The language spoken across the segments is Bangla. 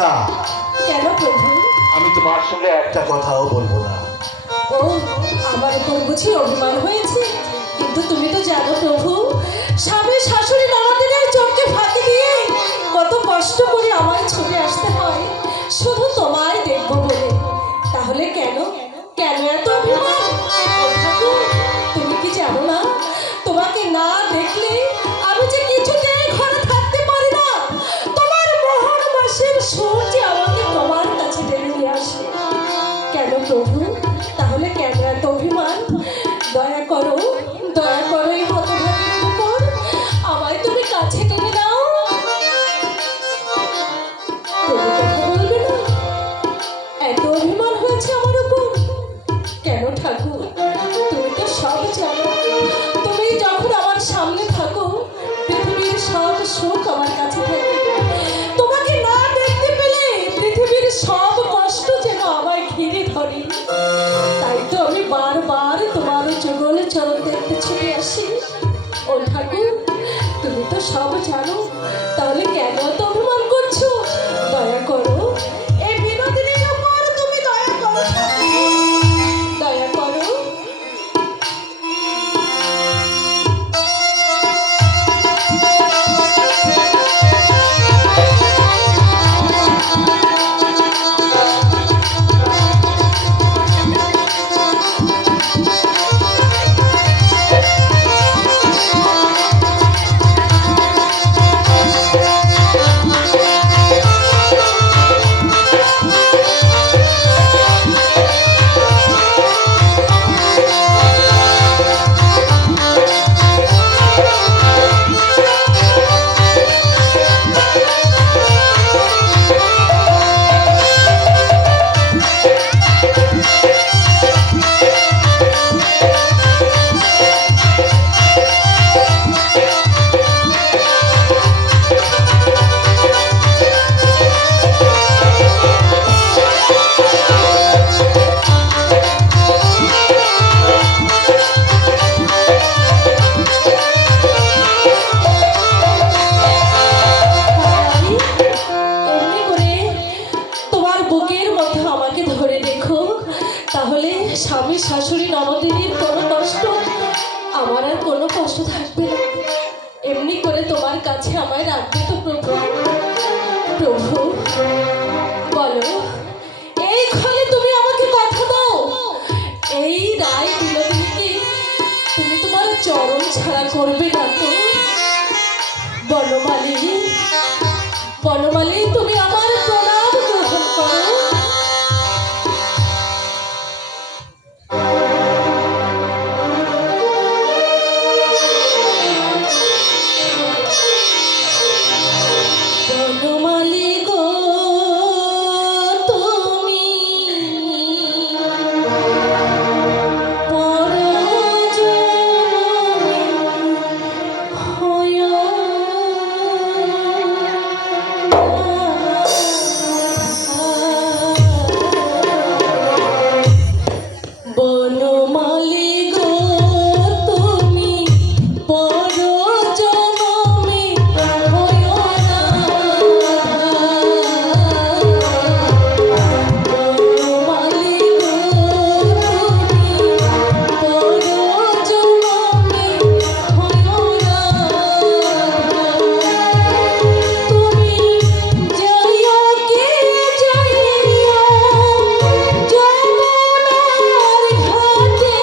না, কেন প্রভু? আমি তোমার সঙ্গে একটা কথাও বলবো না। ও, আমার উপর বুঝি অভিমান হয়েছে? কিন্তু তুমি তো জানো প্রভু, স্বামী শাশুড়ি ননদিনের চোখকে ফাঁকি দিয়ে কত কষ্ট করে আমায় ছুটে আসতে হয় শুধু তোমায় দেখবো বলে। তাহলে কেন কেন এত অভিমান? ও ঠাকুর, তুমি কি জানো না, তোমাকে না দেখলে আমি যে কিছুতেই ঘরে থাকতে পারি না। তোমার মোহন মাসের সূর্য আমাকে তোমার কাছে টেনে নিয়ে আসে। কেন প্রভু, তাহলে কেন এত অভিমান? দয়া করো, দয়া করো, এই হতভাগীর উপর আমায় তুমি কাছে টেনে নাও। তুমি কথা বলবে না? এত অভিমান হয়েছে আমার উপর কেন ঠাকুর? তুমি তো সব জানো। তুমি যখন আমার সামনে থাকো, পৃথিবীর সব সুখ আমার কাছে থাকে। তোমাকে না দেখতে পেলে পৃথিবীর সব কষ্ট যেন আমায় ঘিরে ধরে। তাই তো আমি বারবার তোমার যুগল চরণ দেখতে ছুটে আসি। ও ঠাকুর, তুমি তো সব জানো, তাহলে কেন এত অভিমান করছো? দয়া করো, এই বিনোদিনীর উপর তুমি দয়া করো ঠাকুর, দয়া করো। এমনি করে তোমার বুকের মধ্যে আমাকে ধরে রেখো, তাহলে স্বামী শাশুড়ি ননদিনীর কোনো কষ্ট, আমার আর কোনো কষ্ট থাকবে না। এমনি করে তোমার কাছে আমায় রাখবে তো প্রভু? প্রভু বলো, এই ক্ষণে তুমি আমাকে কথা দাও, এই রায় বিনোদিনীকে তুমি তোমার চরণ ছাড়া করবে না তো? বনমালী, বনমালী, তুমি আমার প্রণাম গ্রহণ করো। বনমালী গো, তুমি পরজনমে হয়ো বনমালী গো, তুমি পরজনমে হয়ো বনমালী গো, তুমি পরজনমে হয়ো তুমি যাইও কে যাইও যমুনার ঘাটে,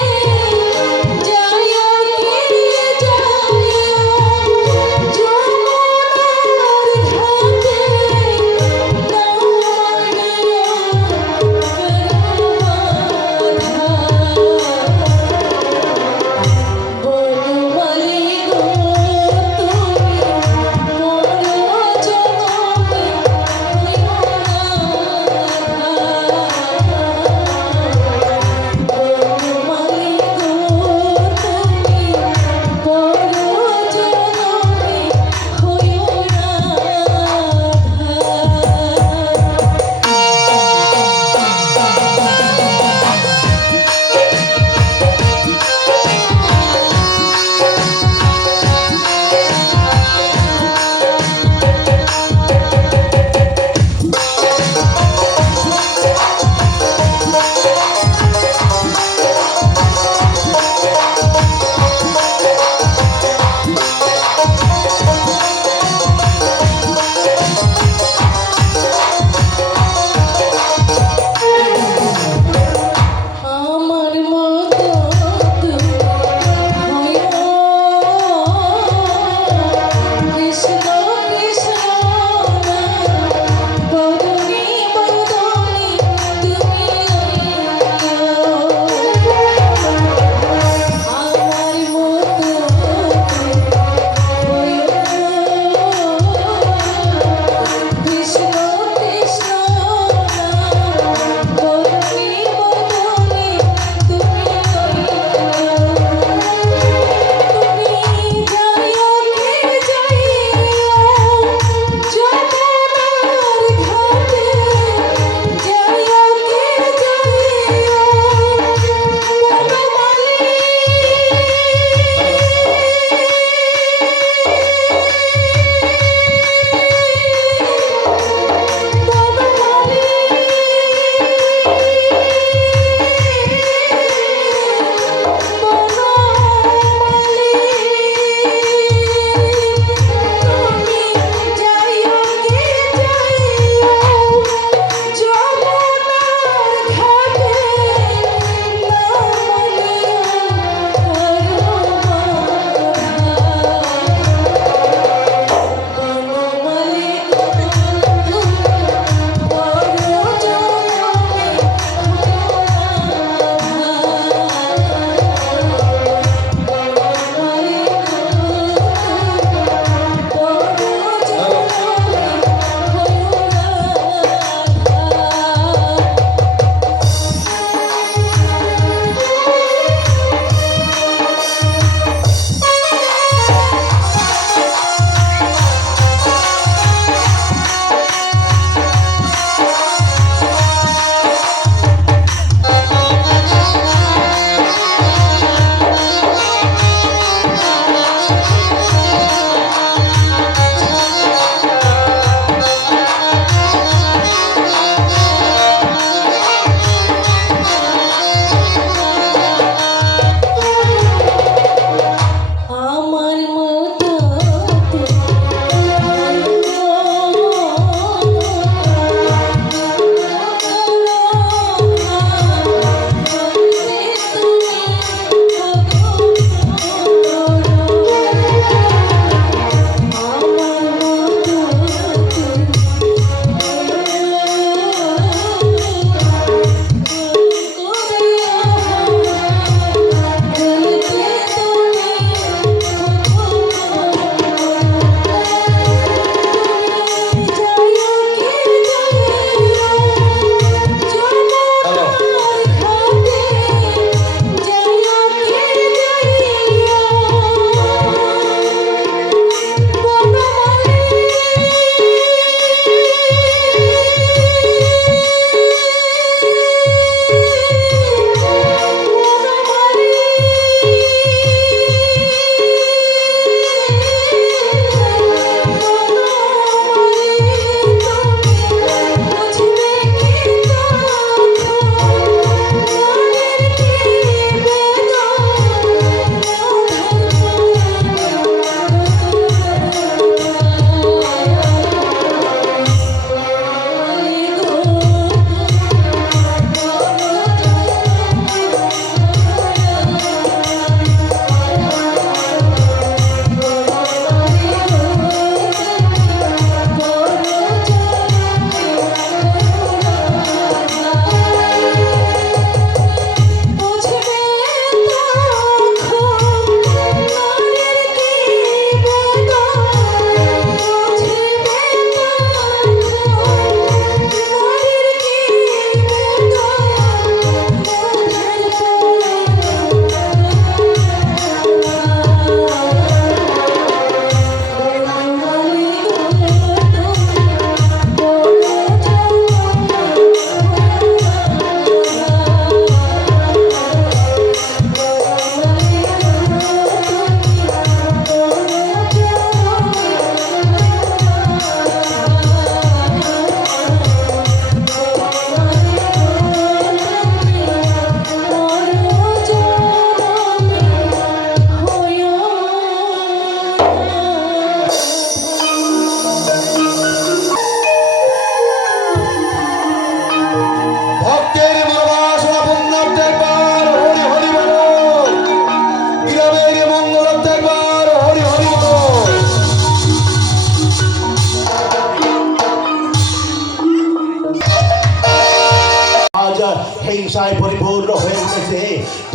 হিংসায় পরিপূর্ণ হয়ে উঠেছে।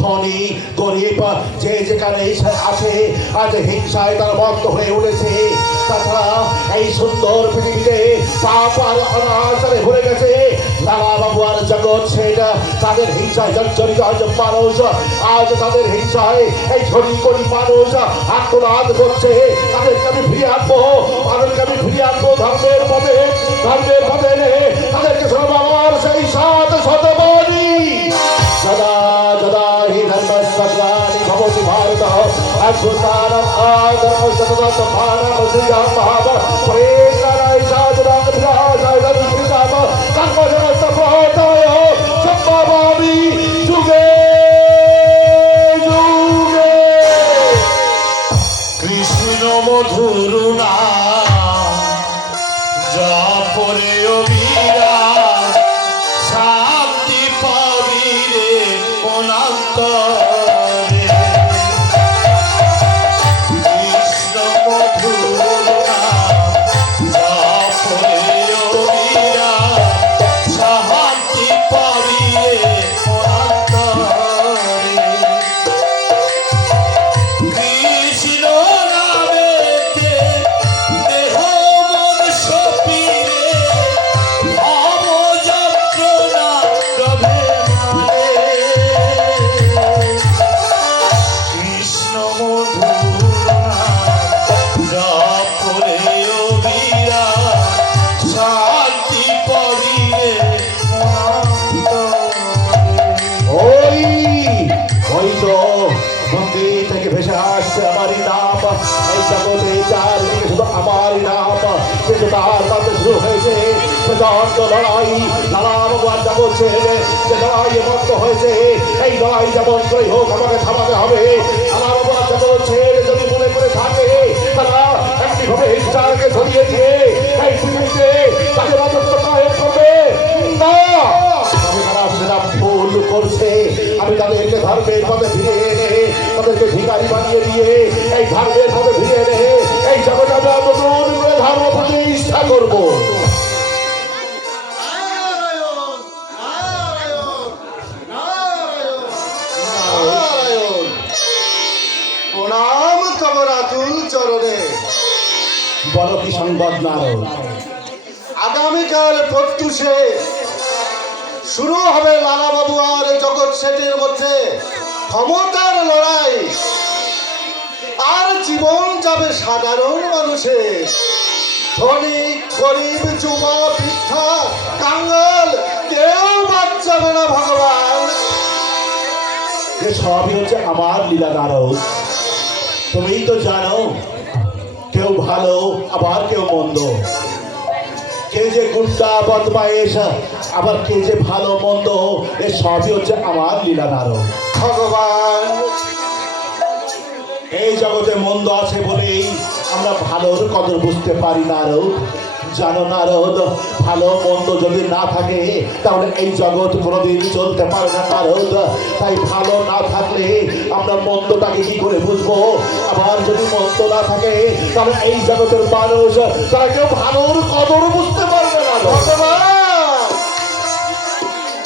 ধনী গরিব যে যেখানে আছে আজ হিংসায় তারা মত্ত হয়ে উঠেছে। তাছাড়া এই সুন্দর পৃথিবীতে পাপ আর অনাচারে ভরে গেছে। লালা বাবু আর জগৎ সেটা তাদের হিংসায় জর্জরিত আজ মানুষ, আজ তাদের হিংসায় এই ঝড়ি করি মানুষ আত্মনাদ করছে। তাদেরকে আমি ফিরিয়ে আনবো, তাদেরকে আমি ফিরিয়ে আনবো ধর্মের পথে, ধর্মের পথে এনে তাদেরকে শোনাবো আমার সেই সাত শতবাণী। সদা সদা হি ধর্মস্বগ্লানি ভবতি ভারত অদ্ভুতানাম আধর্ম শততমানাম শ্রীরাম মহাব প্রেরণায় সাধনাং বিরাজায় ধর্মশ্রীরাম কর্মজনস্তপ্রহতায় সম্ভবামি যুগে যুগে। কৃষ্ণ মধুর নাম জপরে অবিরা শান্তি পাবি রে অনন্তরে। কৃষ্ণ মধুর নাম জপরে অবিরা শান্তি পাবি রে অনন্তরে। কৃষ্ণ নামেতে দেহ মন সপিরে ভব যন্ত্রণা রবে মারে। কৃষ্ণ মধুর নাম জপরে অবিরা শান্তি পাবিরে অনন্তরে। ওই ওই তো মন্দির থেকে ভেসে আসছে আমারই নাম। এই জগতে চারদিকে শুধু আমারই নাম, কিন্তু তার মধ্যে শুরু হয়েছে প্রচন্ড লড়াই। লালা ভগবান যা বলছেন যে লড়াই মত্ত হয়েছে, এই লড়াই যেমন করে হোক আমাকে থামাতে হবে। লালা ভগবান যা বলছেন যদি মনে করে থাকে তারা একটি ভাবে হিংসাকে ছড়িয়ে দিয়ে এই পৃথিবীতে তাকে রাজত্ব কায়েম করবে না। আমি তারা সেটা ভুল করছে। আমি তাদেরকে ধর্মের পথে ফিরে এনে তাদেরকে ভিখারি বানিয়ে দিয়ে এই ধর্মের পথে ফিরে এনে এই জগতে আমরা নতুন করে ধর্ম প্রতিষ্ঠা করবো। প্রণাম তবর আতুল চরণে। বলো কি সংবাদ নারদ? আগামীকাল প্রত্যুষে শুরু হবে লালা বাবু আর জগৎ শেঠের মধ্যে ক্ষমতার লড়াই। আর জীবন যাবে সাধারণ মানুষের। ধনী গরিব যুবা বৃদ্ধা কাঙ্গাল কেউ বাদ যাবে না ভগবান। যে সবই হচ্ছে আমার লীলা নারদ। তুমিই তো জানো কেউ ভালো আবার কেউ মন্দ, কে যে গুন্ডা বদমাইশ আবার কে যে ভালো মন্দ, এ সবই হচ্ছে আমার লীলা নারদ। ভগবান এই জগতে মন্দ আছে বলেই আমরা ভালোর কদর বুঝতে পারি নারদ। জানো নারদ, ভালো মন্দ যদি না থাকে তাহলে এই জগৎ কোনোদিন চলতে পারে না নারদ। তাই ভালো না থাকলে আমরা মন্দটাকে কি করে বুঝবো? আবার যদি মন্দ না থাকে তাহলে এই জগতের মানুষ তারা কেউ ভালোর কদর বুঝতে পারবে না। ভগবান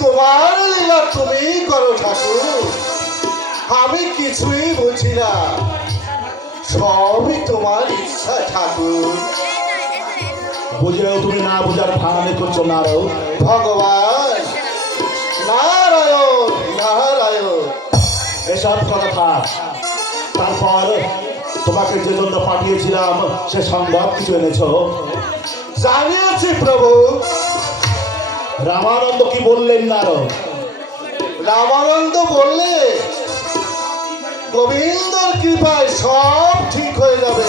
তোমার লীলা তুমি করো ঠাকুর, আমি কিছুই বুঝি না। সবই তোমার ইচ্ছা ঠাকুর। বুঝেও তুমি না বুঝার ভান করছো নারদ। ভগবান নারায়ণ নারায়ণ। এসব কথা থাক। তারপর তোমাকে যে জন্য পাঠিয়েছিলাম সে সংবাদ কিছু এনেছো? জানিয়েছি প্রভু। রামানন্দ কি বললেন নারদ? রামানন্দ বললে গোবিন্দর কৃপায় সব ঠিক হয়ে যাবে।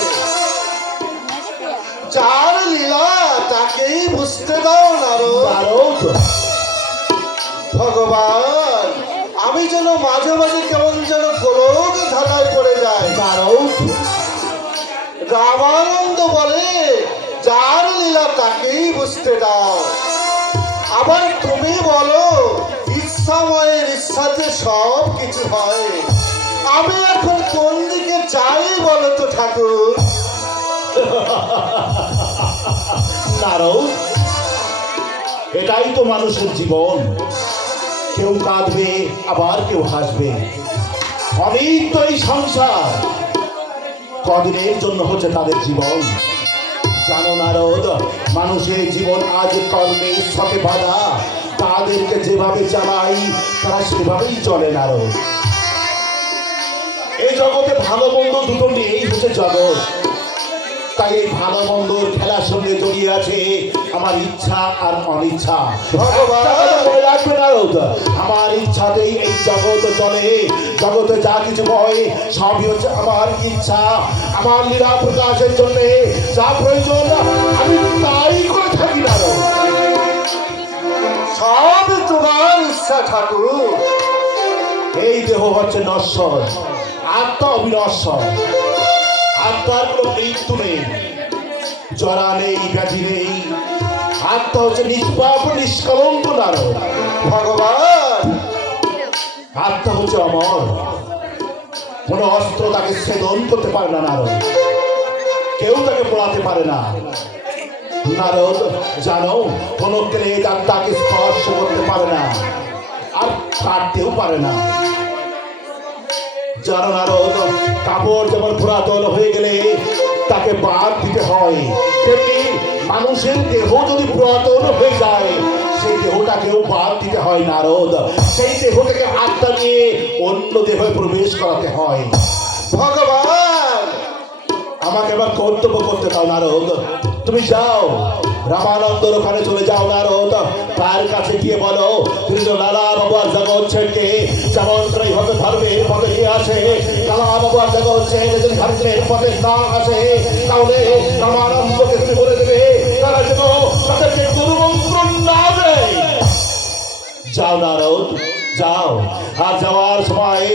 যার লীলা তাকেই বুঝতে দাও নারদ। নারদ, ভগবান আমি যেন মাঝে মাঝে কেমন যেন গোলক ধাঁধায় পড়ে যায়। নারদ, রামানন্দ বলে যার লীলা তাকেই বুঝতে দাও। আবার তুমি বলো ইচ্ছাময়ের ইচ্ছাতে সব কিছু হয়। আমি এখন কোন দিকে যাই বলো তো ঠাকুর? নারদ, এটাই তো মানুষের জীবন। কেউ কাঁদবে আবার কেউ হাসবে। অনিত্য এই সংসার, কদিনের জন্য হচ্ছে তাদের জীবন। জানো নারদ, মানুষের জীবন আজ কর্মে শখে বাঁধা, তাদেরকে যেভাবে চালাই তারা সেভাবেই চলে নারদ। এই জগতে ভালো মন্দ দুটো নিয়েই হচ্ছে জগৎ। তাই এই ভালো মন্দর খেলার সঙ্গে জড়িয়ে আছে আমার ইচ্ছা আর অনিচ্ছা। ভগবান! একটা কথা মনে রাখবে নারদ, আমার ইচ্ছাতেই এই জগৎ চলে। জগতে যা কিছু হয় সবই হচ্ছে আমার ইচ্ছা। আমার লীলা প্রকাশের জন্য যা প্রয়োজন আমি তাই করে থাকি নারদ। সব তোমার ইচ্ছা ঠাকুর। এই দেহ হচ্ছে নশ্বর, আত্মা অবিনশ্বর। আত্মার কোনো মৃত্যু নেই, জরা নেই, ব্যাধি নেই। আত্মা হচ্ছে নিষ্পাপ নিষ্কলঙ্ক নারদ। ভগবান! আত্মা হচ্ছে অমর, কোনো অস্ত্র তাকে ছেদন করতে পারে না নারদ। কেউ তাকে পোড়াতে পারে না নারদ। জানো, কোনো ক্লেদ আত্মাকে স্পর্শ করতে পারে না, আর কাটতেও পারে না। জানো নারদ, কাপড় যেমন পুরাতন হয়ে গেলে তাকে বাদ দিতে হয়, তেমনি মানুষের দেহ যদি পুরাতন হয়ে যায় সেই দেহটাকেও বাদ দিতে হয় নারদ। সেই দেহটাকে আত্মা নিয়ে অন্য দেহে প্রবেশ করাতে হয়। ভগবান! আমাকে এবার কর্তব্য করতে দাও নারদ। তুমি যাও রামানন্দর ওখানে চলে যাও নারদ। তার কাছে গিয়ে বলো তিনি তো লালা বাবার জগৎ ছেড়ে যেমন করে হতে ধর্মের পথে নিয়ে আসে, লালা বাবার জগৎ ছেড়ে যদি ধর্মের পথে না আসে তাহলে রামানন্দকে তুমি বলে দেবে তারা যেন তাদেরকে গুরুমন্ত্র না দেয়। যাও নারদ, যাও। আর যাওয়ার সময়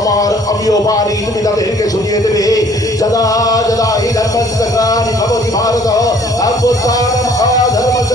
আমার অমীয় বাণী তুমি তাদেরকে শুনিয়ে দেবে। যদা যদা হি ধর্মস্য গ্লানি ভবতি ভারত অভ্যুত্থানম অধর্মস্য